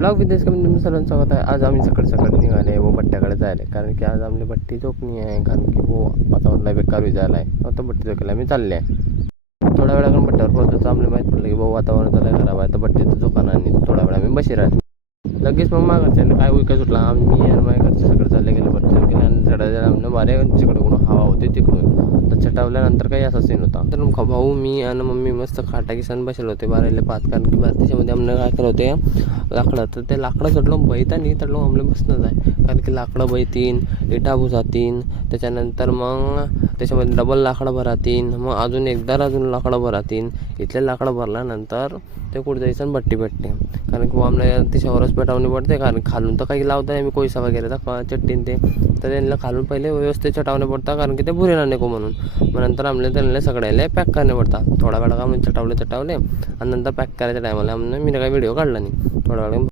Blog विदेश कमी तुमचं सर्वांचं स्वागत आहे. आज आम्ही सकाळी निघाले व भट्ट्याकडे जायला, कारण की आज आमची भट्टी चोपणी आहे, कारण की वो वातावरण बेकार विजायला आहे. आता भट्टी चोकायला आम्ही चालले आहे. थोड्या वेळाकडून भट्ट्यावर पोहोचतो आम्हाला माहीत पडलं की भाऊ वातावरण चाललं खराब आहे, तर भट्टीचं दुकान आणि थोडा वेळ आम्ही बशी राहतो. लगेच मग माघारच्या काय उलका सुटला. आम्ही आणि माझ्या घरचे सगळं चालले गेले भट्टी चौकीला आणि चढायला आम्ही मारे तिकडून हवा होती तिकडून. तर चटावल्यानंतर काही असा सीन होता. तर मग भाऊ मी आणि मम्मी मस्त खाटाकी सण बसले होते 12:05, कारण की त्याच्यामध्ये आम्हाला काय करत होते लाकडं. तर ते लाकडं चढलो बैता नाही चढलो आम्हाला बसणं आहे, कारण की लाकडं बैतीन इटा भुजातीन, त्याच्यानंतर मग त्याच्यामध्ये डबल लाकडं भरातीन, मग अजून अजून लाकडं भरातीन. इथले लाकडं भरल्यानंतर ते कुठं जायचं भट्टी भेटते, कारण की आम्हाला तिच्यावरच पेटावणी पडते, कारण खालून तर काही लावता नाही. आम्ही कोयसा वगैरे चट्टीन ते तर त्यांना खालून पहिले व्यवस्थित चटावणे पडतात, कारण की ते बुरे ना नको म्हणून. मग नंतर आम्हाला त्यांना सगळ्याला पॅक करणे पडतात. थोडा वेळा आम्ही चटावले आणि नंतर पॅक करायच्या टायमाला आम्ही मी काही व्हिडिओ काढला नाही. थोडा वेळा